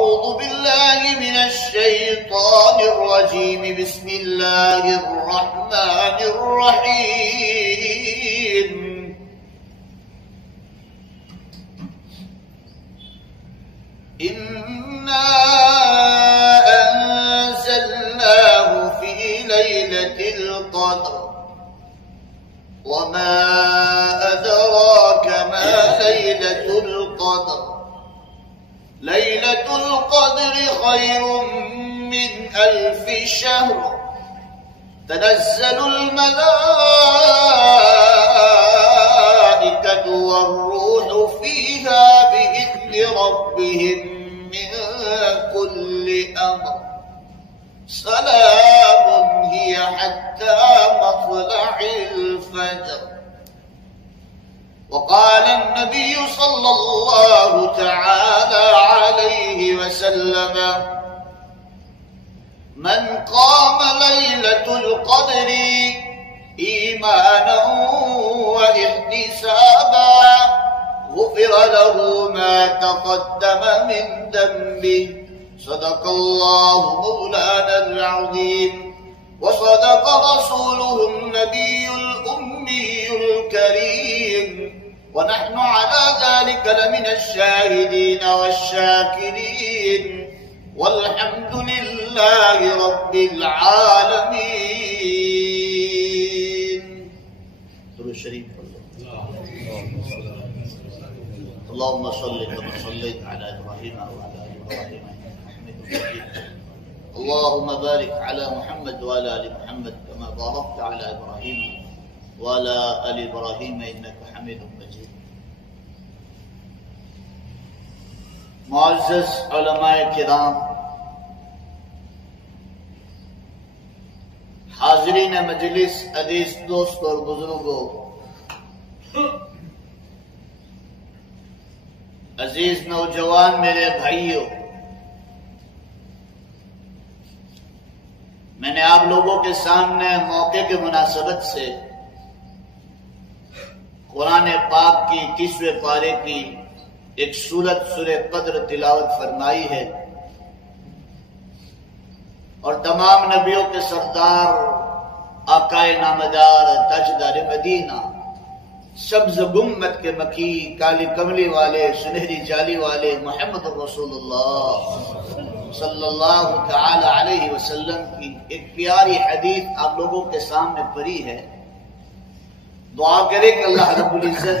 أعوذ بالله من الشيطان الرجيم بسم الله الرحمن الرحيم إنا أنزلناه في ليلة القدر وما أدراك ما ليلة القدر ليلة القدر خير من 1000 شهر تنزل الملائكة والروح فيها بإذن ربهم من كل أمر سلام هي حتى مطلع الفجر. وقال النبي صلى الله تعالى عليه وسلم من قام ليلة القدر إيمانا واحتسابا غفر له ما تقدم من ذنبه صدق الله مولانا العظيم وصدق رسوله النبي الأمي الكريم ونحن على ذلك لمن الشاهدين والشاكرين والحمد لله رب العالمين. درود شریف اللهم صل كما صليت على إبراهيم وعلى آل إبراهيم إنك حميد مجيد. اللهم بارك على محمد وعلى آل محمد كما باركت على إبراهيم وعلى آل إبراهيم إنك حميد مجيد. معزز علماء کرام، حاضرین مجلس، عزیز دوست اور بزرگوں، عزیز نوجوان میرے بھائیوں، میں نے آپ لوگوں کے سامنے موقع کے مناسبت سے قرآن پاک کی 30ویں پارے کی ایک سورت سورہ قدر تلاوت فرمائی ہے، اور تمام نبیوں کے سردار آقائے نامدار تاجدار مدینہ، سبز گنبد کے مکی، کالی کملی والے، سنہری جالی والے محمد رسول اللہ صلی اللہ تعالی علیہ وسلم کی ایک پیاری حدیث آپ لوگوں کے سامنے پڑھی ہے۔ دعا کرے کہ اللہ رب العزت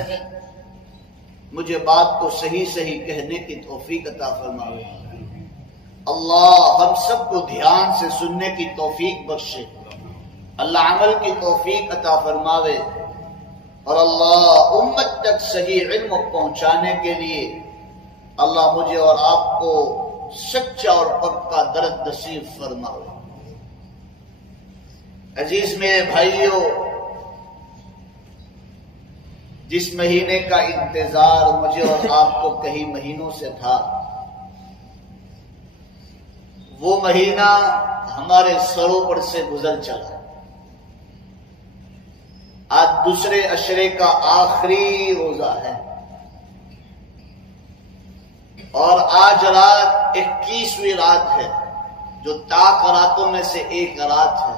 مجھے بات کو صحیح صحیح کہنے کی توفیق عطا فرمائے، اللہ ہم سب کو دھیان سے سننے کی توفیق بخشے، اللہ عمل کی توفیق عطا فرماوے، اور اللہ امت تک صحیح علم پہنچانے کے لیے اللہ مجھے اور آپ کو سچا اور پکا درد نصیب فرماوے۔ عزیز میرے بھائیوں، جس مہینے کا انتظار مجھے اور آپ کو کئی مہینوں سے تھا، وہ مہینہ ہمارے سروں پر سے گزر چلا۔ آج دوسرے عشرے کا آخری روزہ ہے، اور آج رات 21ویں رات ہے، جو طاق راتوں میں سے ایک رات ہے،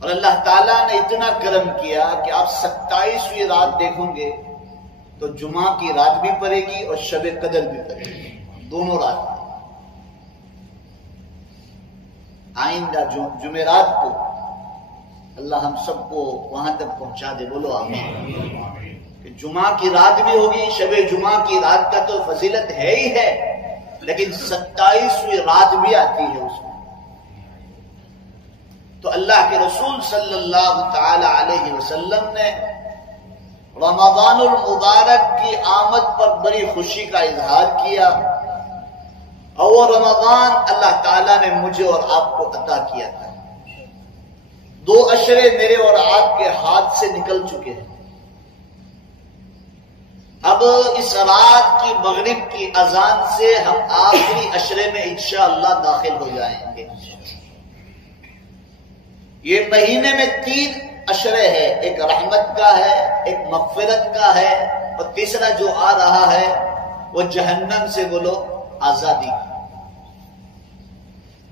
اور اللہ تعالیٰ نے اتنا کرم کیا کہ آپ 27ویں رات دیکھیں گے تو جمعہ کی رات بھی پڑے گی اور شب قدر بھی پڑے گی، دونوں رات۔ آئندہ جمعرات کو اللہ ہم سب کو وہاں تک پہنچا دے، بولو آمین۔ کہ جمعہ کی رات بھی ہوگی، شب جمعہ کی رات کا تو فضیلت ہے ہی ہے، لیکن 27ویں رات بھی آتی ہے اس میں۔ تو اللہ کے رسول صلی اللہ تعالی علیہ وسلم نے رمضان المبارک کی آمد پر بڑی خوشی کا اظہار کیا، اور وہ رمضان اللہ تعالیٰ نے مجھے اور آپ کو عطا کیا تھا۔ 2 عشرے میرے اور آپ کے ہاتھ سے نکل چکے ہیں، اب اس رات کی مغرب کی اذان سے ہم آخری عشرے میں انشاءاللہ داخل ہو جائیں گے۔ یہ مہینے میں 3 عشرے ہے، ایک رحمت کا ہے، ایک مغفرت کا ہے، اور تیسرا جو آ رہا ہے وہ جہنم سے بولو آزادی کی۔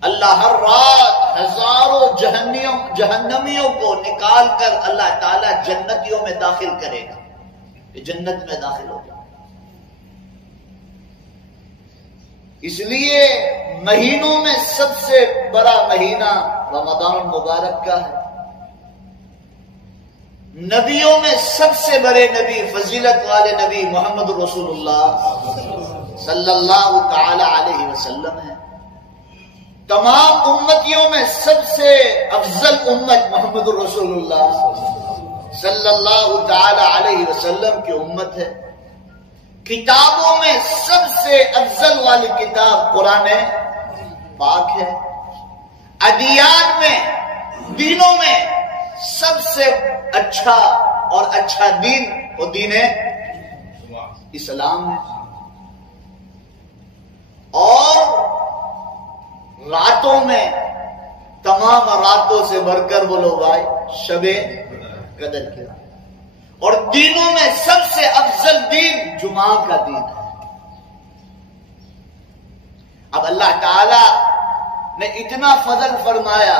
اللہ ہر رات ہزاروں جہنمیوں کو نکال کر اللہ تعالیٰ جنتیوں میں داخل کرے گا، کہ جنت میں داخل ہو جائے۔ اس لیے مہینوں میں سب سے بڑا مہینہ رمضان المبارک کا ہے۔ نبیوں میں سب سے بڑے نبی، فضیلت والے نبی محمد رسول اللہ صلی اللہ تعالی علیہ وسلم ہیں۔ تمام امتیوں میں سب سے افضل امت محمد رسول اللہ صلی اللہ تعالی علیہ وسلم کی امت ہے۔ کتابوں میں سب سے افضل والی کتاب قرآن پاک ہے۔ ادیان میں، دینوں میں سب سے اچھا اور اچھا دین وہ دین اسلام ہے۔ اور راتوں میں تمام راتوں سے بڑھ کر بولو بھائی شب قدر کی رات، اور دینوں میں سب سے افضل دین جمعہ کا دین ہے۔ اب اللہ تعالی نے اتنا فضل فرمایا،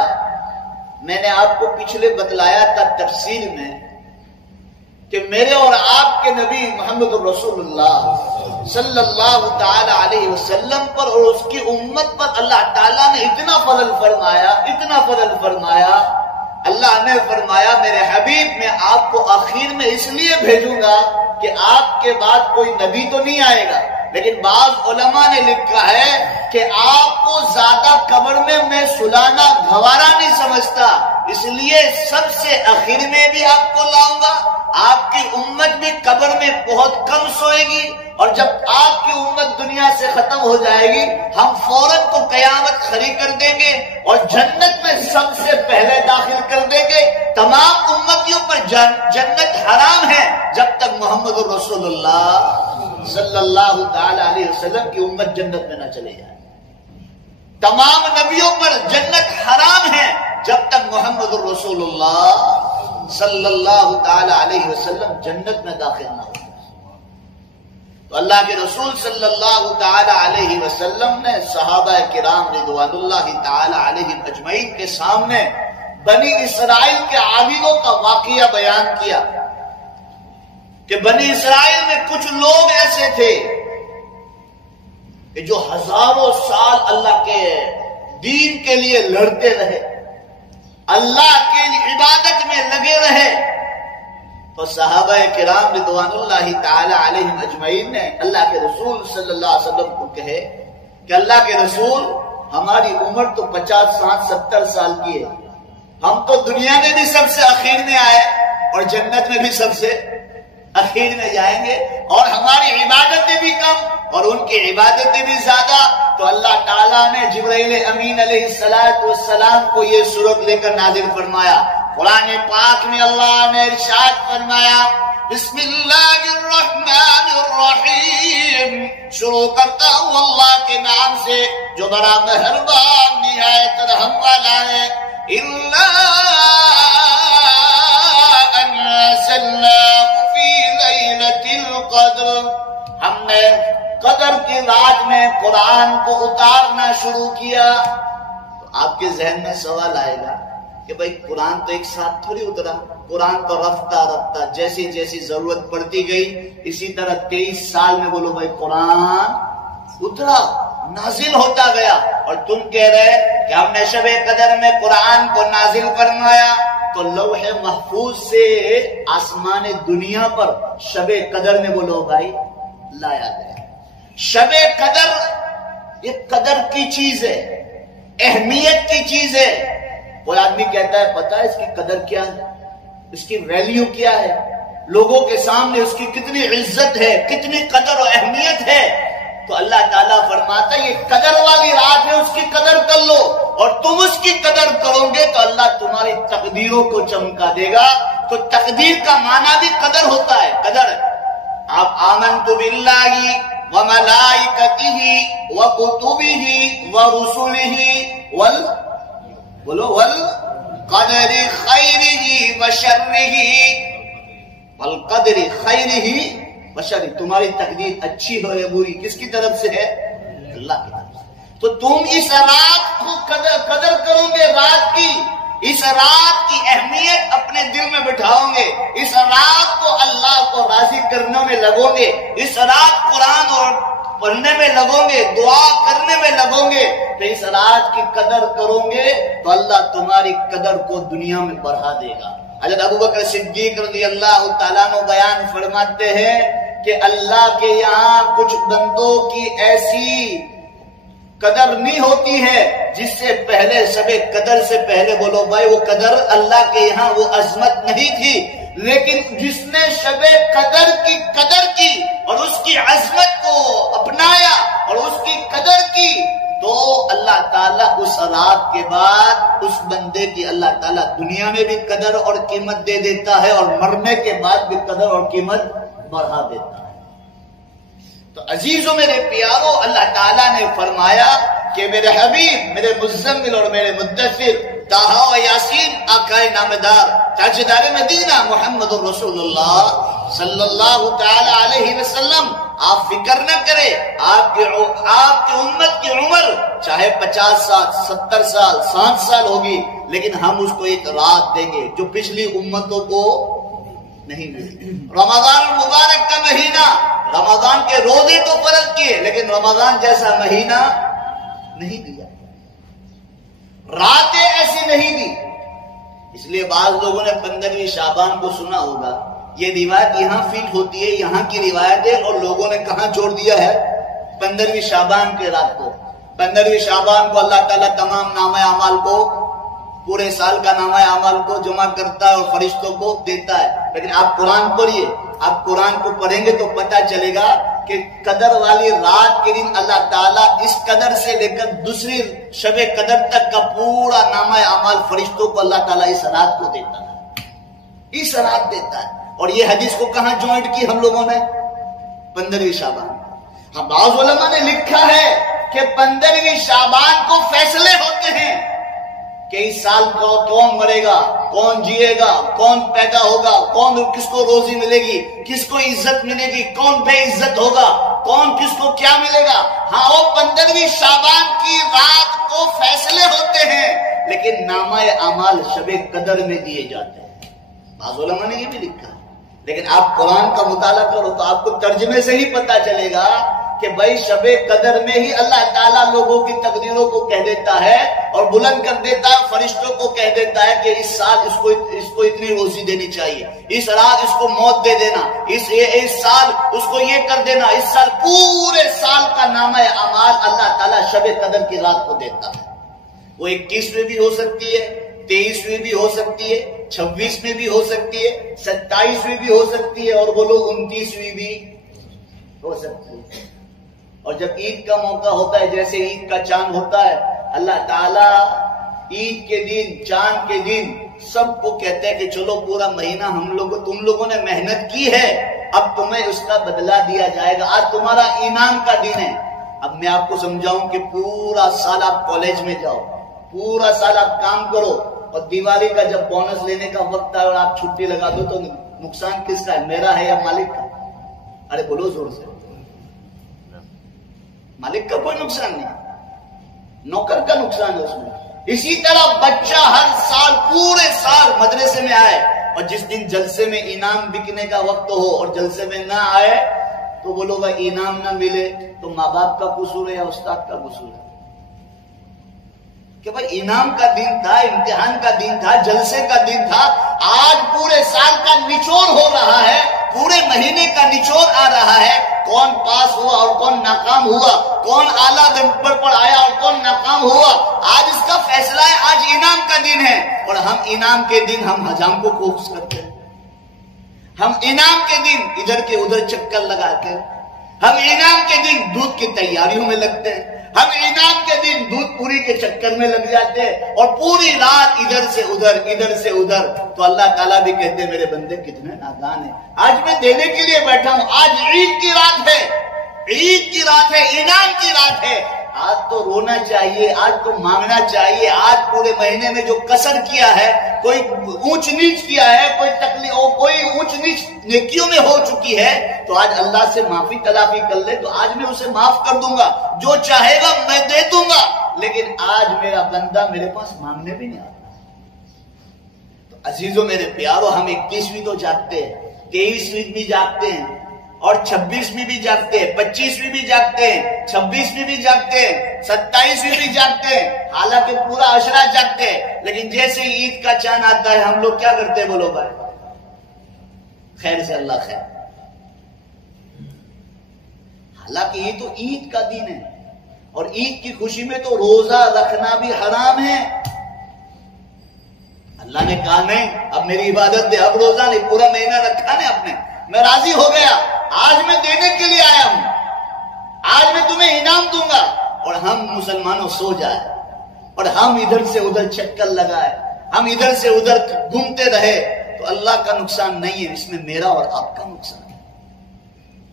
میں نے آپ کو پچھلے بتلایا تھا تفسیر میں کہ میرے اور آپ کے نبی محمد رسول اللہ صلی اللہ تعالی علیہ وسلم پر اور اس کی امت پر اللہ تعالیٰ نے اتنا فضل فرمایا، اتنا فضل فرمایا۔ اللہ نے فرمایا میرے حبیب میں آپ کو آخر میں اس لیے بھیجوں گا کہ آپ کے بعد کوئی نبی تو نہیں آئے گا، لیکن بعض علماء نے لکھا ہے کہ آپ کو زیادہ قبر میں سلانا گوارا نہیں سمجھتا، اس لیے سب سے آخر میں بھی آپ کو لاؤں گا۔ آپ کی امت بھی قبر میں بہت کم سوئے گی، اور جب آپ کی امت دنیا سے ختم ہو جائے گی ہم فوراً کو قیامت کھڑی کر دیں گے اور جنت میں سب سے پہلے داخل کر دیں گے۔ تمام امتیوں پر جنت حرام ہے جب تک محمد رسول اللہ صلی اللہ تعالی علیہ وسلم کی امت جنت میں نہ چلے جائے۔ تمام نبیوں پر جنت حرام ہے جب تک محمد رسول اللہ صلی اللہ تعالی علیہ وسلم جنت میں داخل نہ ہو۔ تو اللہ کے رسول صلی اللہ تعالی علیہ وسلم نے صحابہ کرام رضوان اللہ تعالی علیہم اجمعین کے سامنے بنی اسرائیل کے عابدوں کا واقعہ بیان کیا کہ بنی اسرائیل میں کچھ لوگ ایسے تھے کہ جو ہزاروں سال اللہ کے دین کے لیے لڑتے رہے، اللہ کی عبادت میں لگے رہے۔ تو صحابہ کرام رضوان اللہ تعالی علیہم اجمعین نے اللہ کے رسول صلی اللہ علیہ وسلم کو کہے کہ اللہ کے رسول ہماری عمر تو 50 60 70 سال کی ہے، ہم تو دنیا میں بھی سب سے اخیر میں آئے اور جنت میں بھی سب سے اخیر میں جائیں گے، اور ہماری عبادتیں بھی کم اور ان کی عبادتیں بھی زیادہ۔ تو اللہ تعالیٰ نے جبرائیل امین علیہ السلام کو یہ سورت لے کر نازل فرمایا۔ قرآن پاک میں اللہ نے ارشاد فرمایا بسم اللہ الرحمن الرحیم، شروع کرتا ہوں اللہ کے نام سے جو بڑا مہربان نہایت رحم والا ہے۔ اِنَّا أَنزَلْنَاهُ فِي لَيْلَةِ الْقَدْرِ، ہم نے قدر کی رات میں قرآن کو اتارنا شروع کیا۔ تو آپ کے ذہن میں سوال آئے گا کہ بھئی قرآن تو ایک ساتھ تھوڑی اترا، قرآن تو رفتہ رفتہ جیسی جیسی ضرورت پڑتی گئی اسی طرح 23 سال میں بولو بھئی قرآن اترا، نازل ہوتا گیا۔ اور تم کہہ رہے کہ ہم نے شب قدر میں قرآن کو نازل فرمایا، تو لوح محفوظ سے آسمان دنیا پر شب قدر میں بولو بھائی لایا گیا۔ شب قدر یہ قدر کی چیز ہے، اہمیت کی چیز ہے۔ کوئی آدمی کہتا ہے پتہ ہے اس کی قدر کیا ہے، اس کی ویلیو کیا ہے، لوگوں کے سامنے اس کی کتنی عزت ہے، کتنی قدر و اہمیت ہے، تو اللہ تعالیٰ فرماتا ہے یہ قدر والی رات ہے، اس کی قدر کر لو، اور تم اس کی قدر کرو گے تو اللہ تمہاری تقدیروں کو چمکا دے گا۔ تو تقدیر کا معنی بھی قدر ہوتا ہے، قدر۔ آپ آمنت باللہ وملائکتہ وکتبہ ورسلہ والقدر خیرہ وشرہ، والقدر خیرہ وشرہ، تمہاری تقدیر اچھی ہو یا بری کس کی طرف سے ہے؟ اللہ کی طرف سے. تو تم اس رات کو قدر کرو گے، رات کی، اس رات کی اہمیت اپنے دل میں بٹھاؤ گے، اس رات کو اللہ کو راضی کرنے میں لگو گے، اس رات قرآن اور پڑھنے میں لگو گے، دعا کرنے میں لگو گے، تو اس رات کی قدر کرو گے تو اللہ تمہاری قدر کو دنیا میں بڑھا دے گا. حضرت ابوبکر صدیق رضی اللہ تعالیٰ عنہ بیان فرماتے ہیں کہ اللہ کے یہاں کچھ بندوں کی ایسی قدر نہیں ہوتی ہے جس سے پہلے شب قدر سے پہلے بولو بھائی وہ قدر اللہ کے یہاں وہ عظمت نہیں تھی، لیکن جس نے شب قدر کی قدر کی اور اس کی عظمت کو اپنایا اور اس کی قدر کی تو اللہ تعالیٰ اس رات کے بعد اس بندے کی اللہ تعالیٰ دنیا میں بھی قدر اور قیمت دے دیتا ہے اور مرنے کے بعد بھی قدر اور قیمت بڑھا دیتا ہے. تو عزیزوں میرے پیاروں، اللہ تعالیٰ نے فرمایا کہ میرے حبیب، میرے مزمل اور میرے مدثر، طٰہٰ و یاسین، آقائے نامدار، تاجدار مدینہ محمد الرسول اللہ صلی اللہ تعالی علیہ وسلم، آپ فکر نہ کریں، آپ کی امت کی عمر چاہے 50 سال، 70 سال، 60 سال ہوگی، لیکن ہم اس کو ایک رات دیں گے جو پچھلی امتوں کو نہیں ملی. رمضان المبارک کا مہینہ، رمضان کے روزے تو فرض کیے لیکن رمضان جیسا مہینہ نہیں دیا، راتیں ایسی نہیں دی. اس لیے بعض لوگوں نے 15ویں شعبان کو سنا ہوگا، یہ روایت یہاں فٹ ہوتی ہے، یہاں کی روایت ہے، اور لوگوں نے کہاں جوڑ دیا ہے 15ویں شعبان کے رات کو. 15ویں شعبان کو اللہ تعالیٰ تمام نامہ اعمال کو، پورے سال کا نامہ اعمال کو جمع کرتا ہے اور فرشتوں کو دیتا ہے. لیکن آپ قرآن پڑھیے، آپ قرآن کو پڑھیں گے تو پتہ چلے گا کہ قدر والی رات کے دن اللہ تعالیٰ اس قدر سے لے کر دوسری شب قدر تک کا پورا نامہ اعمال فرشتوں کو اللہ تعالیٰ اس رات کو دیتا ہے، اس رات دیتا ہے. اور یہ حدیث کو کہاں جوائنٹ کی ہم لوگوں نے؟ 15ویں شعبان. ہاں بعض علماء نے لکھا ہے کہ 15ویں شعبان کو فیصلے ہوتے ہیں کہ اس سال کو کون مرے گا، کون جیے گا، کون پیدا ہوگا، کون کس کو روزی ملے گی، کس کو عزت ملے گی، کون بے عزت ہوگا، کون کس کو کیا ملے گا. ہاں وہ 15ویں شعبان کی رات کو فیصلے ہوتے ہیں لیکن نامہ اعمال شب قدر میں دیے جاتے ہیں. بعض علماء نے یہ بھی لکھا ہے، لیکن آپ قرآن کا مطالعہ کرو تو آپ کو ترجمے سے ہی پتا چلے گا کہ بھائی شب قدر میں ہی اللہ تعالیٰ لوگوں کی تقدیروں کو کہہ دیتا ہے اور بلند کر دیتا ہے، فرشتوں کو کہہ دیتا ہے کہ اس سال اس کو اتنی روزی دینی چاہیے، اس رات اس کو موت دے دینا، اس سال اس کو یہ کر دینا. اس سال پورے سال کا نامہ اعمال اللہ تعالیٰ شب قدر کی رات کو دیتا ہے. وہ 21ویں بھی ہو سکتی ہے، 23ویں بھی ہو سکتی ہے، 26ویں بھی ہو سکتی ہے، 27ویں بھی ہو سکتی ہے، اور بولو 29ویں بھی ہو سکتی ہے. اور جب عید کا موقع ہوتا ہے، جیسے عید کا چاند ہوتا ہے، اللہ تعالیٰ عید کے دن، چاند کے دن سب کو کہتے ہیں کہ چلو پورا مہینہ تم لوگوں نے محنت کی ہے، اب تمہیں اس کا بدلہ دیا جائے گا، آج تمہارا انعام کا دن ہے. اب میں آپ کو سمجھاؤں کہ پورا سال آپ کالج میں جاؤ، پورا سال آپ کام کرو، اور دیوالی کا جب بونس لینے کا وقت آئے اور آپ چھٹی لگا دو تو نقصان کس کا ہے، میرا ہے یا مالک کا؟ ارے بولو زور سے. مالک کا کوئی نقصان نہیں، نوکر کا نقصان ہے اس میں. اسی طرح بچہ ہر سال پورے سال مدرسے میں آئے اور جس دن جلسے میں انعام بکنے کا وقت ہو اور جلسے میں نہ آئے تو بولو بھائی انعام نہ ملے تو ماں باپ کا قصور ہے یا استاد کا قصور ہے؟ کہ بھائی انعام کا دن تھا، امتحان کا دن تھا، جلسے کا دن تھا، آج پورے سال کا نچوڑ ہو رہا ہے، پورے مہینے کا نچوڑ آ رہا ہے، کون پاس ہوا اور کون ناکام ہوا، کون اعلیٰ نمبر پر آیا اور کون ناکام ہوا، آج اس کا فیصلہ ہے، آج انعام کا دن ہے. اور ہم انعام کے دن ہم حجام کو فوکس کرتے ہیں، ہم انعام کے دن ادھر کے ادھر چکر لگاتے ہیں، ہم انعام کے دن دودھ کی تیاریوں میں لگتے ہیں، ہم انعام کے دن دودھ پوری کے چکر میں لگ جاتے ہیں اور پوری رات ادھر سے ادھر ادھر سے ادھر. تو اللہ تعالیٰ بھی کہتے ہیں میرے بندے کتنے نادان ہیں. آج میں دینے کے لیے بیٹھا ہوں، آج عید کی رات ہے، عید کی رات ہے، انعام کی رات ہے. آج تو رونا چاہیے، آج تو مانگنا چاہیے، آج پورے مہینے میں جو کسر کیا ہے، کوئی اونچ نیچ کیا ہے، کوئی اونچ نیچ نیکیوں میں ہو چکی ہے، تو آج اللہ سے معافی تلافی کر لے تو آج میں اسے معاف کر دوں گا، جو چاہے گا میں دے دوں گا، لیکن آج میرا بندہ میرے پاس مانگنے بھی نہیں آتا۔ تو عزیزوں میرے پیارو، ہم 21ویں تو جاگتے ہیں، 23ویں بھی جاگتے ہیں، اور 26ویں بھی جاگتے ہیں، 25ویں بھی جاگتے ہیں، 26ویں بھی جاگتے ہیں، 27ویں بھی جاگتے ہیں، حالانکہ پورا عشرہ جاگتے ہیں، لیکن جیسے ہی عید کا چاند آتا ہے ہم لوگ کیا کرتے ہیں؟ بولو بھائی، خیر سے اللہ خیر۔ حالانکہ یہ تو عید کا دن ہے، اور عید کی خوشی میں تو روزہ رکھنا بھی حرام ہے۔ اللہ نے کہا نہیں اب میری عبادت دے، اب روزہ نہیں، پورا مہینہ رکھا نے اپنے، میں راضی ہو گیا، آج میں دینے کے لیے آیا ہوں، آج میں تمہیں انعام دوں گا۔ اور ہم مسلمانوں سو جائے اور ہم ادھر سے ادھر چکر لگائے، ہم ادھر سے ادھر گھومتے رہے، تو اللہ کا نقصان نہیں ہے، اس میں میرا اور آپ کا نقصان ہے،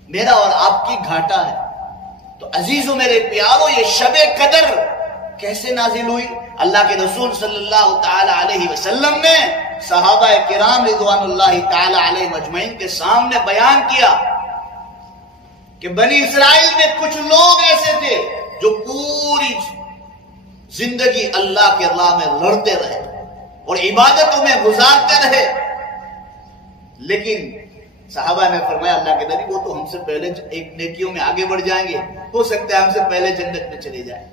میرا اور آپ کی گھاٹا ہے۔ تو عزیزوں میرے پیارو، یہ شب قدر کیسے نازل ہوئی؟ اللہ کے رسول صلی اللہ تعالی علیہ وسلم نے صحابہ کرام رضوان اللہ تعالی علیہ مجمعین کے سامنے بیان کیا کہ بنی اسرائیل میں کچھ لوگ ایسے تھے جو پوری زندگی اللہ کے راہ میں لڑتے رہے اور عبادتوں میں گزارتے رہے، لیکن صحابہ نے فرمایا اللہ کے نبی وہ تو ہم سے پہلے ایک نیکیوں میں آگے بڑھ جائیں گے، ہو سکتا ہے ہم سے پہلے جنت میں چلے جائیں۔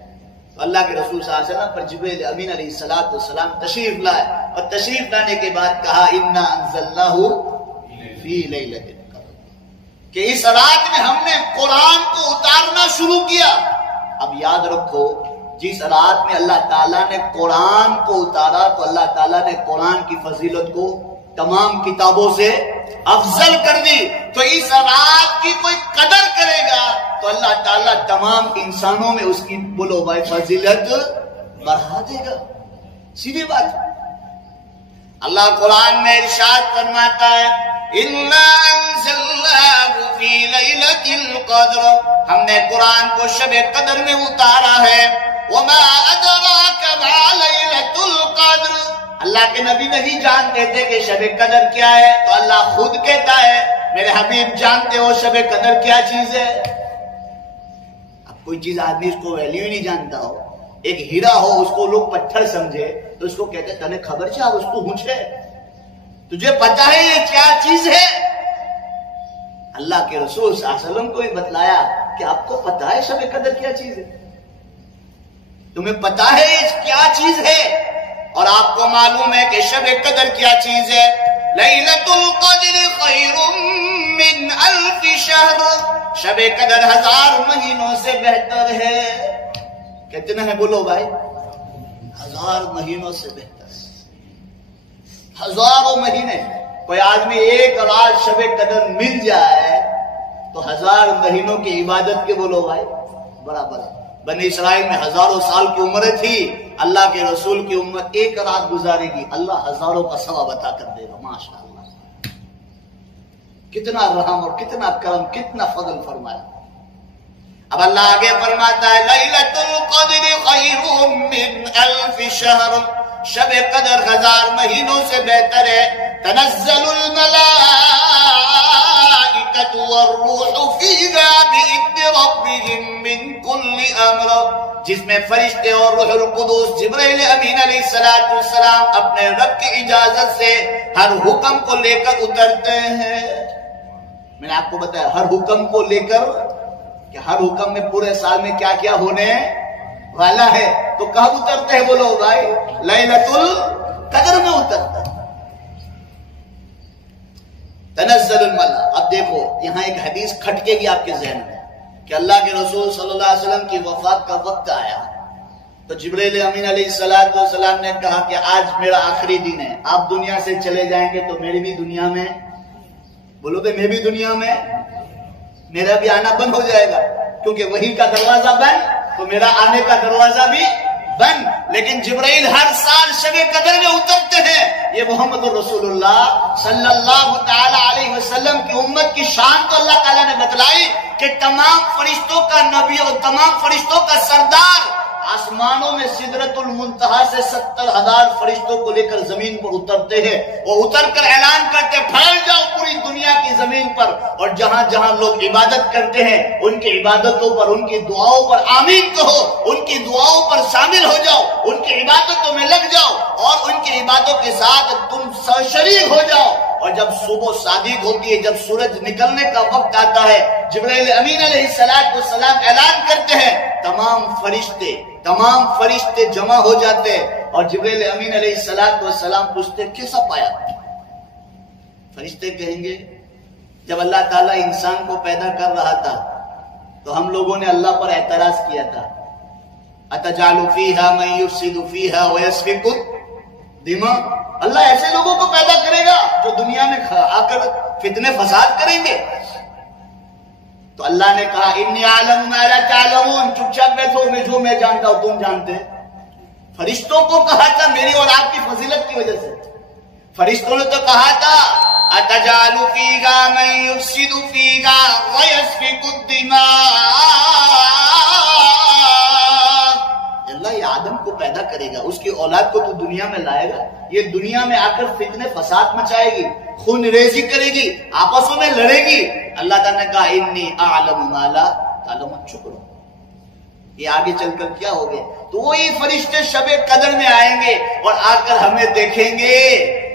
تو اللہ کے رسول صلی اللہ علیہ وسلم پر جبریل امین علیہ السلام تشریف لائے، اور تشریف لانے کے بعد کہا انا انزلناہ فی لیلۃ القدر، کہ اس رات میں ہم نے قرآن کو اتارنا شروع کیا۔ اب یاد رکھو، جس رات میں اللہ تعالیٰ نے قرآن کو اتارا تو اللہ تعالیٰ نے قرآن کی فضیلت کو تمام کتابوں سے افضل کر دی، تو اس رات کی کوئی قدر کرے گا تو اللہ تعالیٰ تمام انسانوں میں اس کی بولو بھائی فضیلت بڑھا دے گا، سیدھی بات۔ اللہ قرآن میں ارشاد فرماتا ہے اِنَّا أَنزَلْنَاهُ فِي لَيْلَةِ الْقَدْرِ، ہم نے قرآن کو شب قدر میں اتارا ہے۔ وَمَا أَدْرَاكَ مَا لَيْلَةُ الْقَدْرِ، اللہ کے نبی نہیں جانتے تھے کہ شب قدر کیا ہے، تو اللہ خود کہتا ہے میرے حبیب جانتے ہو شب قدر کیا چیز ہے؟ اب کوئی چیز آدمی اس کو ویلیو ہی نہیں جانتا ہو، ایک ہیرا ہو اس کو لوگ پتھر سمجھے تو اس کو کہتے ہیں تنے خبر چاہ اس کو ہنچ ہے، تجھے پتا ہے یہ کیا چیز ہے؟ اللہ کے رسول صلی اللہ علیہ وسلم کو بھی بتلایا کہ آپ کو پتا ہے شب قدر کیا چیز ہے، تمہیں پتا ہے کیا چیز ہے، اور آپ کو معلوم ہے کہ شب قدر کیا چیز ہے۔ لیلۃ القدر خیر من الف شہر، شب قدر 1000 مہینوں سے بہتر ہے۔ کتنا ہے بولو بھائی؟ 1000 مہینوں سے بہتر، ہزاروں مہینے۔ کوئی آدمی ایک رات شب قدر مل جائے تو 1000 مہینوں کی عبادت کے بولو بھائی برابر ہے۔ بنی اسرائیل میں ہزاروں سال کی عمریں تھی، اللہ کے رسول کی امت ایک رات گزارے گی، اللہ ہزاروں کا ثواب عطا کر دے گا، ماشاءاللہ۔ کتنا رحم اور کتنا کرم، کتنا فضل فرمایا۔ اب اللہ آگے فرماتا ہے لیلۃ القدر خیر من الف شہر، شب قدر 1000 مہینوں سے بہتر ہے۔ تنزل الملائکۃ والروح فیہا بإذن ربہم من کل امر، جس میں فرشتے اور روح القدس جبرائیل امین علیہ السلام اپنے رب کی اجازت سے ہر حکم کو لے کر اترتے ہیں۔ میں نے آپ کو بتایا ہر حکم کو لے کر، کہ ہر حکم میں پورے سال میں کیا کیا ہونے والا ہے، تو کہاں اترتے ہیں بولو بھائی؟ لیلۃ القدر میں اترتا ہے۔ تنزل الملائکہ، اب دیکھو یہاں ایک حدیث کھٹکے گی آپ کے ذہن میں کہ اللہ کے رسول صلی اللہ علیہ وسلم کی وفات کا وقت آیا تو جبرائیل امین علیہ السلام نے کہا کہ آج میرا آخری دن ہے، آپ دنیا سے چلے جائیں گے تو میری بھی دنیا میں، بولو کہ میں بھی دنیا میں، میرا بھی آنا بند ہو جائے گا، کیونکہ وحی کا دروازہ بند تو میرا آنے کا دروازہ بھی بند۔ لیکن جبرائیل ہر سال شب قدر میں اترتے ہیں۔ یہ محمد رسول اللہ صلی اللہ تعالی علیہ وسلم کی امت کی شان تو اللہ تعالیٰ نے بتلائی کہ تمام فرشتوں کا نبی اور تمام فرشتوں کا سردار آسمانوں میں سدرۃ المنتہا سے 70,000 فرشتوں کو لے کر زمین پر اترتے ہیں. وہ اتر کر اعلان کرتے پھیل جاؤ پوری دنیا کی زمین پر، اور جہاں جہاں لوگ عبادت کرتے ہیں ان کی عبادتوں پر، ان کی دعاؤں پر آمین کہو، ان کی دعاؤں پر شامل ہو جاؤ، ان کی عبادتوں میں لگ جاؤ اور ان کی عبادتوں کے ساتھ تم شریک ہو جاؤ. اور جب صبح صادق ہوتی ہے، جب سورج نکلنے کا وقت آتا ہے، جبرائیل امین علیہ السلام اعلان کرتے ہیں، تمام فرشتے جمع ہو جاتے اور جبرائیل امین علیہ السلام پوچھتے کیسا پایا؟ فرشتے کہیں گے جب اللہ تعالیٰ انسان کو پیدا کر رہا تھا تو ہم لوگوں نے اللہ پر اعتراض کیا تھا، اتجعل فیہا من یفسد فیہا ویسفک الدماء، اللہ ایسے لوگوں کو پیدا کرے گا جو دنیا میں آ کر فتنے فساد کریں گے؟ تو اللہ نے کہا انی اعلم ما لا تعلمون، چپ چاپ بیٹھو، میں جانتا ہوں تم جانتے. فرشتوں کو کہا تھا میری اور آپ کی فضیلت کی وجہ سے. فرشتوں نے تو کہا تھا اتجعل فیہا من یفسد فیہا ویسفک الدماء، اللہ یہ آدم کو پیدا کرے گا، اس کی اولاد کو تو دنیا میں لائے گا، یہ دنیا میں آ کر فتنے فساد مچائے گی، خون ریزی کرے گی، آپسوں میں لڑے گی. اللہ تعالیٰ نے کہا انی اعلم ما لا تعلمون، چپ رہو. یہ آگے چل کر کیا ہو گیا؟ تو وہی فرشتے شب قدر میں آئیں گے اور آ کر ہمیں دیکھیں گے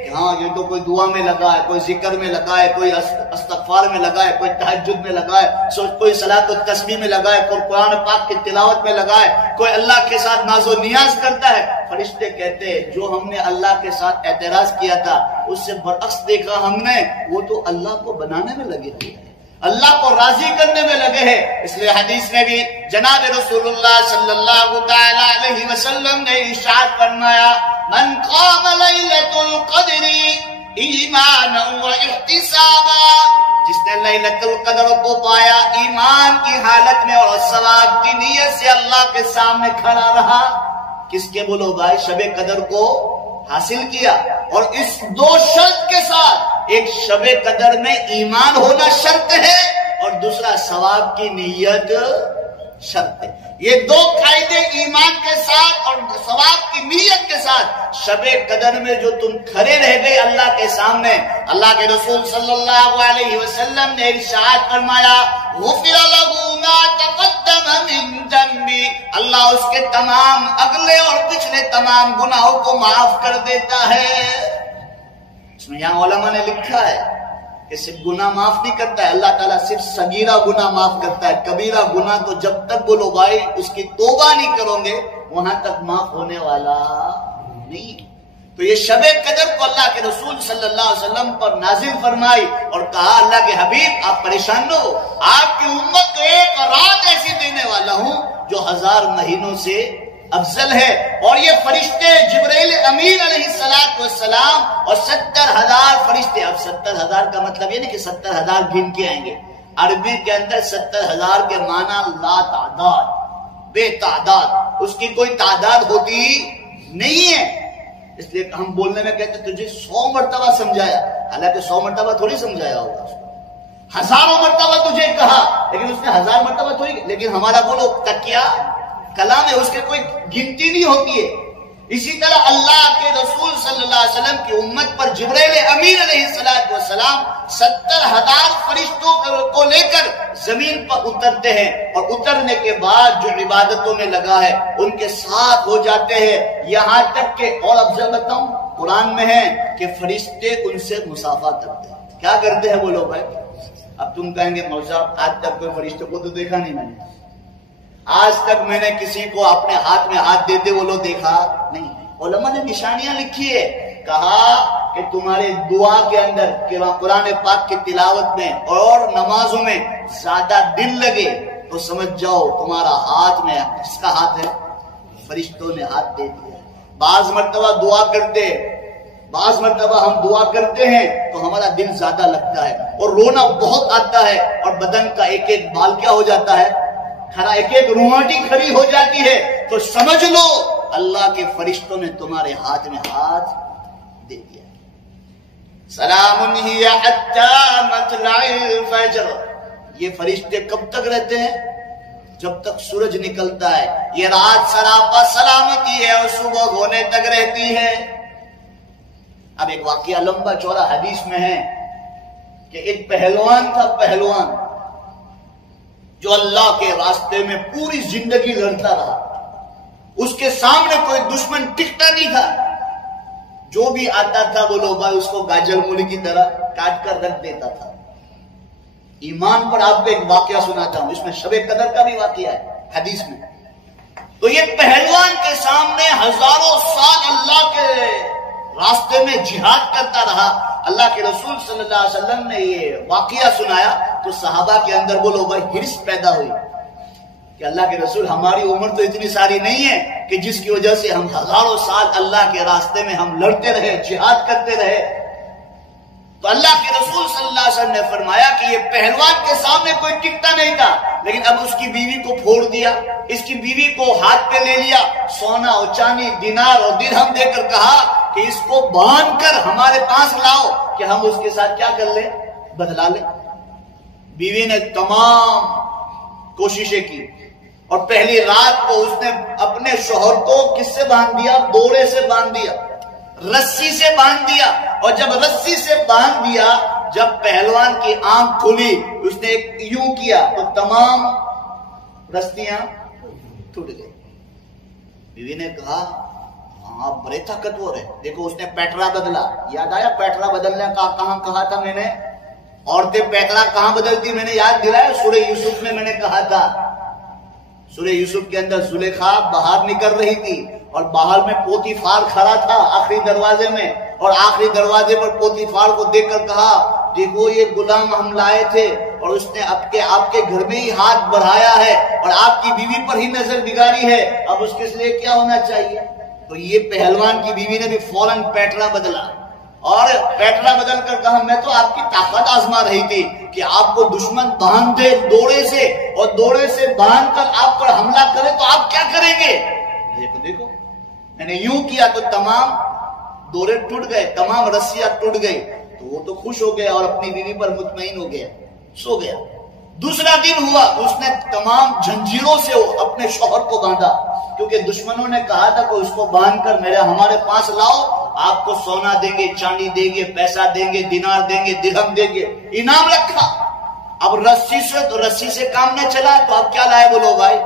کہ ہاں یہ تو کوئی دعا میں لگا ہے، کوئی ذکر میں لگا ہے، کوئی استغفار میں لگا ہے، کوئی تہجد میں لگا ہے، کوئی صلاۃ و تسبیح میں لگا ہے، کوئی قرآن پاک کی تلاوت میں لگا ہے، کوئی اللہ کے ساتھ ناز و نیاز کرتا ہے. فرشتے کہتے ہیں جو ہم نے اللہ کے ساتھ اعتراض کیا تھا اس سے برعکس دیکھا ہم نے، وہ تو اللہ کو بنانے میں لگے ہوئے ہیں، اللہ کو راضی کرنے میں لگے ہیں. اس لیے حدیث میں بھی جناب رسول اللہ صلی اللہ تعالی علیہ وسلم نے ارشاد فرمایا من قام لیلۃ القدر ایمانا واحتسابا، جس نے لیلۃ القدر کو پایا ایمان کی حالت میں اور ثواب کی نیت سے اللہ کے سامنے کھڑا رہا. کس کے بولو بھائی؟ شب قدر کو حاصل کیا. اور اس دو شرط کے ساتھ، ایک شب قدر میں ایمان ہونا شرط ہے اور دوسرا ثواب کی نیت شرط ہے. یہ دو قاعدے ایمان کے ساتھ اور ثواب کی نیت کے ساتھ شب قدر میں جو تم کھڑے رہ گئے اللہ کے سامنے، اللہ کے رسول صلی اللہ علیہ وسلم نے ارشاد فرمایا غفر لہ ما تقدم من ذنبی، اللہ اس کے تمام اگلے اور پچھلے تمام گناہوں کو معاف کر دیتا ہے. اس میں یہاں علماء نے لکھا ہے کہ صرف گناہ معاف نہیں کرتا ہے اللہ تعالیٰ، صرف صغیرہ گناہ معاف کرتا ہے، کبیرہ گناہ تو جب تک بولو بھائی اس کی توبہ نہیں کرو گے وہاں تک معاف ہونے والا نہیں. تو یہ شب قدر کو اللہ کے رسول صلی اللہ علیہ وسلم پر نازل فرمائی اور کہا اللہ کے حبیب آپ پریشان نہ ہو، آپ کی امت کو ایک رات ایسی دینے والا ہوں جو 1000 مہینوں سے افضل ہے. اور یہ فرشتے جبرائیل امین علیہ السلام اور 70,000 فرشتے. اب 70,000 کا مطلب یہ نہیں کہ 70,000 گن کے آئیں گے، عربی کے اندر 70,000 کے معنی لا تعداد، بے تعداد، اس کی کوئی تعداد ہوتی نہیں ہے. اس لیے ہم بولنے میں کہتے تجھے 100 مرتبہ سمجھایا، حالانکہ 100 مرتبہ تھوڑی سمجھایا ہوگا، ہزاروں مرتبہ تجھے کہا لیکن اس نے 1000 مرتبہ تھوڑی. لیکن ہمارا بولو تکیہ کلام ہے، اس کے کوئی گنتی نہیں ہوتی ہے. اسی طرح اللہ کے رسول صلی اللہ علیہ وسلم کی امت پر جبرائیل امین علیہ السلام 70,000 فرشتوں کو لے کر زمین پر اترتے ہیں اور اترنے کے بعد جو عبادتوں میں لگا ہے ان کے ساتھ ہو جاتے ہیں. یہاں تک کہ اور افضل بتاؤں قرآن میں ہے کہ فرشتے ان سے مسافہ کرتے ہیں. کیا کرتے ہیں وہ لوگ بھائی؟ اب تم کہیں گے مولوی صاحب آج تک کوئی فرشتے کو تو دیکھا نہیں میں نے، آج تک میں نے کسی کو اپنے ہاتھ میں ہاتھ دیتے وہ لوگ دیکھا نہیں. علماء نے نشانیاں لکھی ہے، کہا کہ تمہارے دعا کے اندر قرآن پاک کی تلاوت میں اور نمازوں میں زیادہ دل لگے تو سمجھ جاؤ تمہارا ہاتھ میں کس کا ہاتھ ہے؟ فرشتوں نے ہاتھ دے دیا. بعض مرتبہ دعا کرتے، بعض مرتبہ ہم دعا کرتے ہیں تو ہمارا دل زیادہ لگتا ہے اور رونا بہت آتا ہے اور بدن کا ایک ایک بال کیا ہو جاتا ہے؟ کھڑا، ایک ایک روحاٹی کھڑی ہو جاتی ہے. تو سمجھ لو اللہ کے فرشتوں نے تمہارے ہاتھ میں ہاتھ دے دیا. سلام ہی حتی مطلع الفجر، یہ فرشتے کب تک رہتے ہیں؟ جب تک سورج نکلتا ہے. یہ رات سراپا سلامتی ہے اور صبح ہونے تک رہتی ہے. اب ایک واقعہ لمبا چوڑا حدیث میں ہے کہ ایک پہلوان تھا، پہلوان جو اللہ کے راستے میں پوری زندگی لڑتا رہا. اس کے سامنے کوئی دشمن ٹکتا نہیں تھا. جو بھی آتا تھا وہ لوگ اس کو گاجر مولی کی طرح کاٹ کر رکھ دیتا تھا. ایمان پر آپ کو ایک واقعہ سناتا ہوں، اس میں شب قدر کا بھی واقعہ ہے حدیث میں. تو یہ پہلوان کے سامنے ہزاروں سال اللہ کے راستے میں جہاد کرتا رہا. اللہ کے رسول صلی اللہ علیہ وسلم نے یہ واقعہ سنایا تو صحابہ کے اندر بولو بھائی ہرس پیدا ہوئی کہ اللہ کے رسول ہماری عمر تو اتنی ساری نہیں ہے کہ جس کی وجہ سے ہم ہزاروں سال اللہ کے راستے میں ہم لڑتے رہے، جہاد کرتے رہے. تو اللہ کے رسول صلی اللہ علیہ وسلم نے فرمایا کہ یہ پہلوان کے سامنے کوئی ٹکتا نہیں تھا، لیکن اب اس کی بیوی کو پھوڑ دیا، اس کی بیوی کو ہاتھ پہ لے لیا، سونا اور چاندی دینار اور درہم دے کر کہا کہ اس کو باندھ کر ہمارے پاس لاؤ کہ ہم اس کے ساتھ کیا کر لیں، بدلا لیں. بیوی نے تمام کوششیں کی اور پہلی رات کو اس نے اپنے شوہر کو کس سے باندھ دیا؟ دوڑے سے باندھ دیا، رسی سے باندھ دیا. اور جب رسی سے باندھ دیا، جب پہلوان کی آنکھ کھلی اس نے یوں کیا تو تمام رسیاں ٹوٹ گئی. بیوی نے کہا ہاں بڑے طاقتور ہے. دیکھو اس نے پیٹرا بدلا. یاد آیا پیٹرا بدلنے کا کہاں کہا تھا میں نے؟ عورتیں پیٹرا کہاں بدلتی میں نے یاد دلایا؟ سورہ یوسف میں نے کہا تھا. سورہ یوسف کے اندر زلیخا باہر نکل رہی تھی اور باہر میں پوتیفار کھڑا تھا آخری دروازے میں، اور آخری دروازے پر پوتیفار کو دیکھ کر کہا دیکھو یہ غلام ہم لائے تھے اور اس نے آپ کے گھر میں ہی ہاتھ بڑھایا ہے اور آپ کی بیوی پر ہی نظر بگاڑی ہے، اب اس کے لیے کیا ہونا چاہیے؟ تو یہ پہلوان کی بیوی نے بھی فوراً پیٹرا بدلا اور پیٹرا بدل کر کہا میں تو آپ کی طاقت آزما رہی تھی کہ آپ کو دشمن باندھ دے دوڑے سے اور دوڑے سے باندھ کر آپ پر حملہ کرے تو آپ کیا کریں گے؟ دیکھو میں نے یوں کیا تو تمام دورے ٹوٹ گئے، تمام رسیاں ٹوٹ گئی. تو وہ تو خوش ہو گیا اور اپنی بیوی پر مطمئن ہو گیا، سو گیا. دوسرا دن ہوا تو اس نے تمام جنجیروں سے اپنے شوہر کو باندھا، کیونکہ دشمنوں نے کہا تھا کہ اس کو باندھ کر ہمارے پاس لاؤ، آپ کو سونا دیں گے، چاندی دیں گے، پیسہ دیں گے، دینار دیں گے، درہم دیں گے، انعام رکھا. اب رسی سے کام نہ چلا تو اب کیا لائے بولو بھائی؟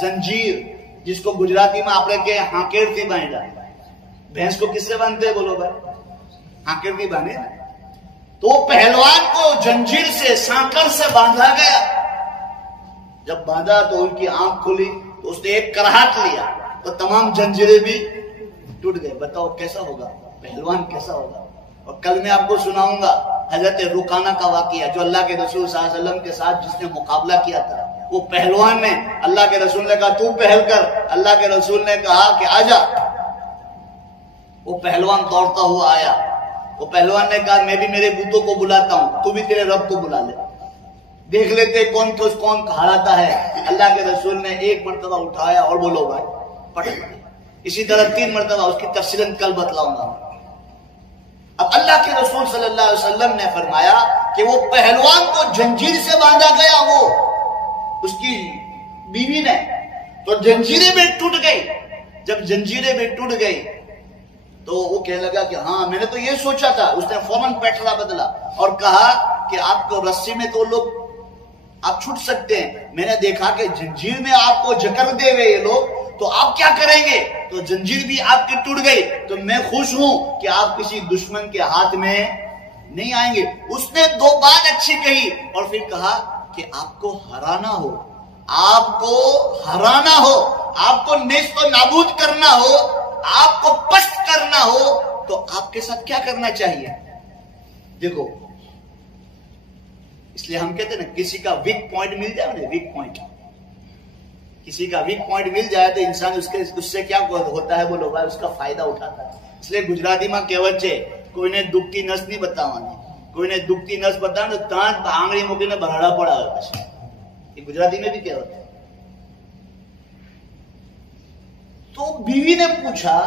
زنجیر، جس کو گجراتی میں آپ کے ہانکیڑ تھی باندھا. بھینس کو کس سے باندھتے بولو بھائی؟ ہانکیڑ بھی باندھے نا. تو پہلوان کو جنجیر سے سانکر سے باندھا گیا. جب باندھا تو ان کی آنکھ کھلی تو اس نے ایک کراہٹ لیا تو تمام جنجیریں بھی ٹوٹ گئے. بتاؤ کیسا ہوگا پہلوان، کیسا ہوگا؟ اور کل میں آپ کو سناؤں گا حضرت رکانہ کا واقعہ، جو اللہ کے رسول صلی اللہ علیہ وسلم کے ساتھ جس نے مقابلہ کیا تھا. وہ پہلوان نے اللہ کے رسول نے کہا تو پہل کر، اللہ کے رسول نے کہا کہ آجا. وہ پہلوان دوڑتا ہوا آیا. وہ پہلوان نے کہا میں بھی میرے بتوں کو بلاتا ہوں، تو بھی تیرے رب کو بلا لے، دیکھ لیتے کون ہراتا ہے. اللہ کے رسول نے ایک مرتبہ اٹھایا اور بولو بھائی پڑھ. اسی طرح 3 مرتبہ، اس کی تفصیلاً کل بتلاؤں گا. اب اللہ کے رسول صلی اللہ علیہ وسلم نے فرمایا کہ وہ پہلوان کو جنجیر سے باندھا گیا، وہ اس کی بیوی نے، تو جنجیریں بھی ٹوٹ گئی. جب جنجیریں بھی ٹوٹ گئی تو وہ کہنے لگا کہ ہاں میں نے تو یہ سوچا تھا. اس نے فوراً پیٹرا بدلا اور کہا کہ آپ کو رسی میں تو لوگ آپ چھوٹ سکتے ہیں، میں نے دیکھا کہ جنجیر میں آپ کو جکڑ دے گئے یہ لوگ، تو آپ کیا کریں گے؟ تو جنجیر بھی آپ کی ٹوٹ گئی تو میں خوش ہوں کہ آپ کسی دشمن کے ہاتھ میں نہیں آئیں گے. اس نے 2 بات اچھی کہی اور پھر کہا کہ آپ کو ہرانا ہو، آپ کو ہرانا ہو، آپ کو نیست و نابود کرنا ہو، آپ کو پست کرنا ہو تو آپ کے ساتھ کیا کرنا چاہیے؟ دیکھو اس لیے ہم کہتے ہیں نا کسی کا ویک پوائنٹ مل جائے نا، ویک پوائنٹ، کسی کا ویک پوائنٹ مل جائے تو انسان اس سے کیا ہوتا ہے بولو بھائی، اس کا فائدہ اٹھاتا ہے. اس لیے گجراتی میں کہوت ہے کوئی نے دکھتی نس نہیں بتاوانی، کوئی نے دکھتی نس بتا تو تانت آنگڑی موکی نے بھراڑا پڑا ہے. یہ گجراتی میں بھی کہوت ہے. تو بیوی نے پوچھا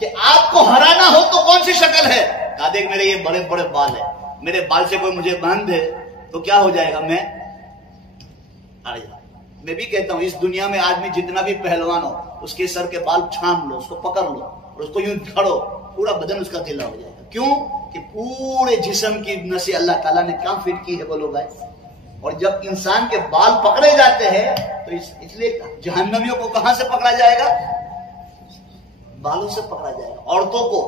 کہ آپ کو ہرانا ہو تو کون سی شکل ہے؟ کہا دیکھ میرے یہ بڑے بڑے بال ہیں، میرے بال سے کوئی مجھے باندھ دے تو کیا ہو جائے گا، میں میں بھی کہتا ہوں اس دنیا میں آدمی جتنا بھی پہلوان ہو اس کے سر کے بال چھان لو، اس کو پکڑ لو اور اس کو یوں کھڑو، پورا بدن اس کا ڈھیلا ہو جائے گا. کیوں کہ پورے جسم کی نسیں اللہ تعالیٰ نے کہاں فٹ کی ہے بولو بھائی. اور جب انسان کے بال پکڑے جاتے ہیں تو اس لیے جہنمیوں کو کہاں سے پکڑا جائے گا؟ بالوں سے پکڑا جائے گا. عورتوں کو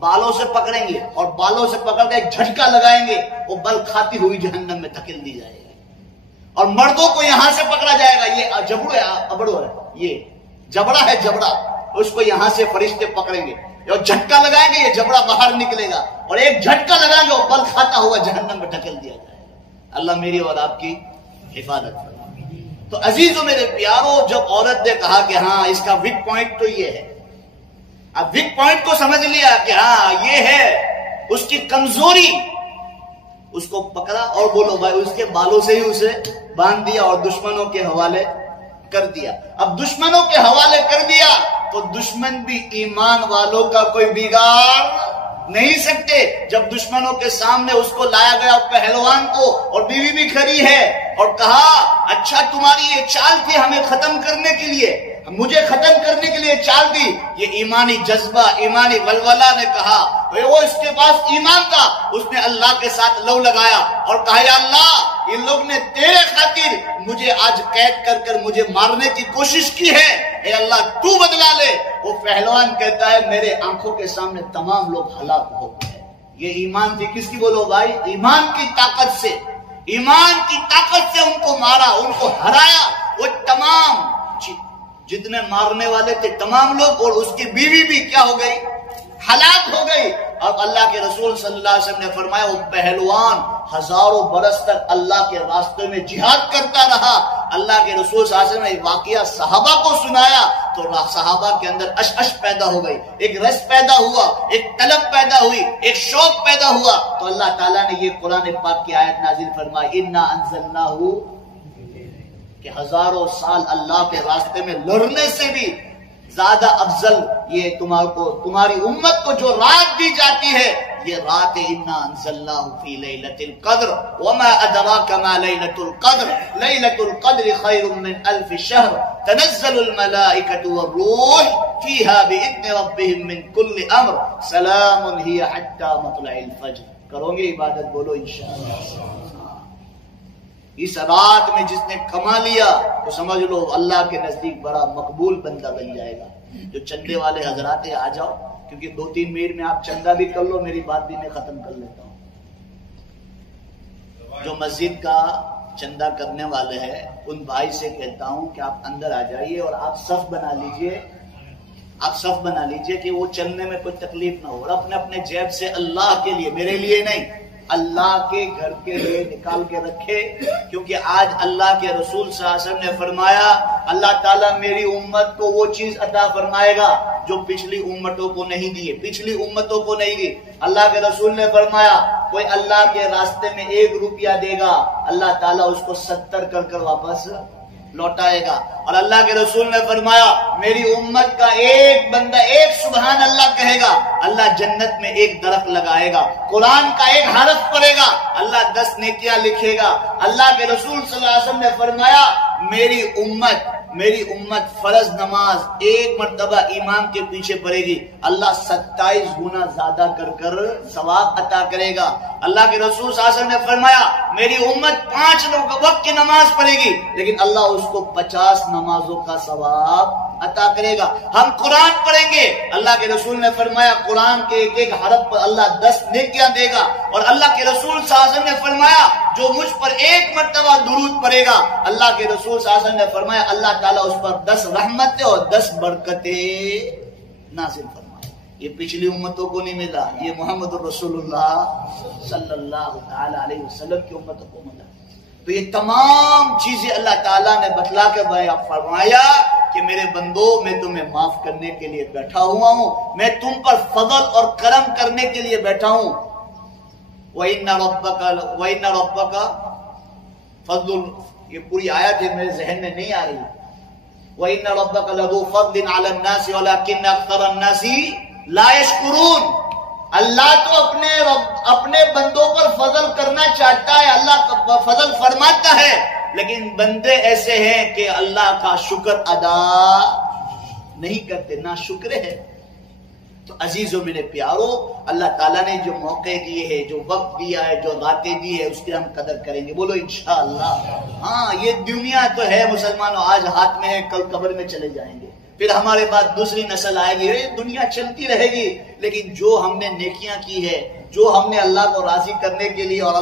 بالوں سے پکڑیں گے اور بالوں سے پکڑ کے ایک جھٹکا لگائیں گے، وہ بل کھاتی ہوئی جہنم میں دھکیل دی جائے گی. اور مردوں کو یہاں سے پکڑا جائے گا، یہ جبڑو ہے، ابڑو ہے، یہ جبڑا ہے، جبڑا، اس کو یہاں سے فرشتے پکڑیں گے اور جھٹکا لگائیں گے، یہ جبڑا باہر نکلے گا اور ایک جھٹکا لگائیں گے وہ بل کھاتا ہوا جہنم میں دھکیل دیا جائے گا. اللہ میری اور آپ کی حفاظت فرمائے. تو عزیزوں میرے پیاروں، جب عورت نے کہا کہ ہاں اس کا ویک پوائنٹ تو یہ ہے، اب ویک پوائنٹ کو سمجھ لیا کہ ہاں یہ ہے اس کی کمزوری، اس کو پکڑا اور بولو بھائی اس کے بالوں سے ہی اسے باندھ دیا اور دشمنوں کے حوالے کر دیا. اب دشمنوں کے حوالے کر دیا تو دشمن بھی ایمان والوں کا کوئی بگاڑ نہیں سکتے. جب دشمنوں کے سامنے اس کو لایا گیا پہلوان کو اور بیوی بھی کھڑی ہے اور کہا اچھا تمہاری یہ چال تھی ہمیں ختم کرنے کے لیے، مجھے ختم کرنے کے لیے چال دی. یہ ایمانی جذبہ، ایمانی ولولہ نے کہا، وہ اس کے پاس ایمان تھا، اس نے اللہ کے ساتھ لو لگایا اور کہا یا اللہ ان لوگ نے تیرے خاطر مجھے آج قید کر کر مجھے مارنے کی کوشش کی ہے، اے اللہ تو بدلا لے. وہ پہلوان کہتا ہے میرے آنکھوں کے سامنے تمام لوگ ہلاک ہو گئے. یہ ایمان تھی کس کی بولو بھائی؟ ایمان کی طاقت سے، ایمان کی طاقت سے ان کو مارا، ان کو ہرایا. وہ تمام جتنے مارنے والے تھے تمام لوگ اور اس کی بیوی بھی کیا ہو گئی؟ ہلاک ہو گئی. اب اللہ کے رسول صلی اللہ علیہ وسلم نے فرمایا وہ پہلوان ہزاروں برس تک اللہ کے راستے میں جہاد کرتا رہا. اللہ کے رسول صلی اللہ علیہ وسلم نے واقعہ صحابہ کو سنایا تو صحابہ کے اندر اشعش پیدا ہو گئی، ایک رس پیدا ہوا، ایک طلب پیدا ہوئی، ایک شوق پیدا ہوا. تو اللہ تعالیٰ نے یہ قرآن پاک کی آیت نازل فرمائی انا انزلناہ، کہ ہزاروں سال اللہ کے راستے میں لڑنے سے بھی زیادہ افضل یہ تمہاری امت کو جو رات دی جاتی ہے یہ رات انا انزلناہ فی لیلۃ القدر وما ادراک ما لیلۃ القدر لیلۃ القدر خیر من الف شہر تنزل الملائکۃ والروح فیہا باذن ربہم من کل امر سلام ہی حتی مطلع الفجر. کرو گے عبادت؟ بولو انشاءاللہ. اس رات میں جس نے کما لیا تو سمجھ لو اللہ کے نزدیک بڑا مقبول بندہ بن جائے گا. جو چندے والے حضرات ہیں آ جاؤ، کیونکہ 2-3 منٹ میں آپ چندہ بھی کر لو، میری بات بھی میں ختم کر لیتا ہوں. جو مسجد کا چندہ کرنے والے ہیں ان بھائی سے کہتا ہوں کہ آپ اندر آ جائیے اور آپ صف بنا لیجئے، آپ صف بنا لیجئے کہ وہ چلنے میں کوئی تکلیف نہ ہو، اور اپنے اپنے جیب سے اللہ کے لیے، میرے لیے نہیں، اللہ کے گھر کے لیے نکال کے رکھے. کیونکہ آج اللہ کے رسول صلی اللہ علیہ وسلم نے فرمایا اللہ تعالیٰ میری امت کو وہ چیز عطا فرمائے گا جو پچھلی امتوں کو نہیں دیے، پچھلی امتوں کو نہیں دی. اللہ کے رسول نے فرمایا کوئی اللہ کے راستے میں 1 روپیہ دے گا، اللہ تعالیٰ اس کو 70 کر کر واپس لوٹائے گا. اور اللہ کے رسول نے فرمایا میری امت کا ایک بندہ ایک سبحان اللہ کہے گا، اللہ جنت میں 1 درخت لگائے گا. قرآن کا 1 حرف پڑھے گا، اللہ 10 نیکیاں لکھے گا. اللہ کے رسول صلی اللہ علیہ وسلم نے فرمایا میری امت فرض نماز 1 مرتبہ امام کے پیچھے پڑھے گی، اللہ 27 گنا زیادہ کر کر ثواب عطا کرے گا. اللہ کے رسول صلی اللہ علیہ وسلم نے فرمایا میری امت 5 وقت کی نماز پڑھے گی لیکن اللہ اس کو 50 نمازوں کا ثواب عطا کرے گا. ہم قرآن پڑھیں گے، اللہ کے رسول نے فرمایا قرآن کے 1 حرف پر اللہ 10 نیکیاں دے گا. اور اللہ کے رسول صلی اللہ علیہ وسلم نے فرمایا جو مجھ پر 1 مرتبہ درود پڑھے گا، اللہ کے رسول صلی اللہ علیہ وسلم نے فرمایا اللہ تعالیٰ اس پر 10 رحمتیں اور 10 برکتیں نازل فرمائے. یہ پچھلی امتوں کو نہیں ملا، یہ محمد رسول اللہ صلی اللہ تعالی علیہ وسلم کی امتوں کو ملا. تو یہ تمام چیزیں اللہ تعالیٰ نے بتلا کے فرمایا کہ میرے بندو میں تمہیں معاف کرنے کے لیے بیٹھا ہوا ہوں، میں تم پر فضل اور کرم کرنے کے لیے بیٹھا ہوں. وَإِنَّ رَبَّكَ فضل، یہ پوری آیت ہے میرے ذہن میں نہیں آ رہی. وَإِنَّ رَبَّكَ لَذُو فَضْلٍ عَلَى النَّاسِ وَلَكِنَّ أَكْثَرَ النَّاسِ لَا يَشْكُرُونَ. اللہ تو اپنے بندوں پر فضل کرنا چاہتا ہے، اللہ فضل فرماتا ہے، لیکن بندے ایسے ہیں کہ اللہ کا شکر ادا نہیں کرتے، نا شکر ہے۔ تو عزیزوں میرے پیارو، اللہ تعالیٰ نے جو موقع دیے ہیں، جو وقت دیا ہے، جو راتیں دی ہے، اس کی ہم قدر کریں گے، بولو انشاءاللہ۔ ہاں یہ دنیا تو ہے مسلمانوں، آج ہاتھ میں ہے، کل قبر میں چلے جائیں گے، پھر ہمارے بعد دوسری نسل آئے گی، دنیا چلتی رہے گی، لیکن جو ہم نے نیکیاں کی ہے، جو ہم نے اللہ کو راضی کرنے کے لیے اور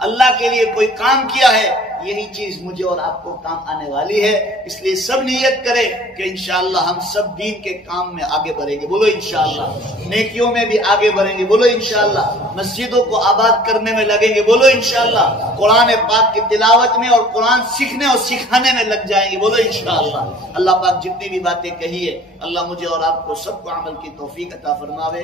اللہ کے لیے کوئی کام کیا ہے، یہی چیز مجھے اور آپ کو کام آنے والی ہے۔ اس لیے سب نیت کرے کہ انشاءاللہ ہم سب دین کے کام میں آگے بڑھیں گے، بولو انشاءاللہ۔ نیکیوں میں بھی آگے بڑھیں گے، بولو انشاءاللہ۔ مسجدوں کو آباد کرنے میں لگیں گے، بولو انشاءاللہ۔ قرآن پاک کی تلاوت میں اور قرآن سیکھنے اور سکھانے میں لگ جائیں گے، بولو انشاءاللہ۔ اللہ پاک جتنی بھی باتیں کہی ہے، اللہ مجھے اور آپ کو سب کو عمل کی توفیق عطا فرماوے۔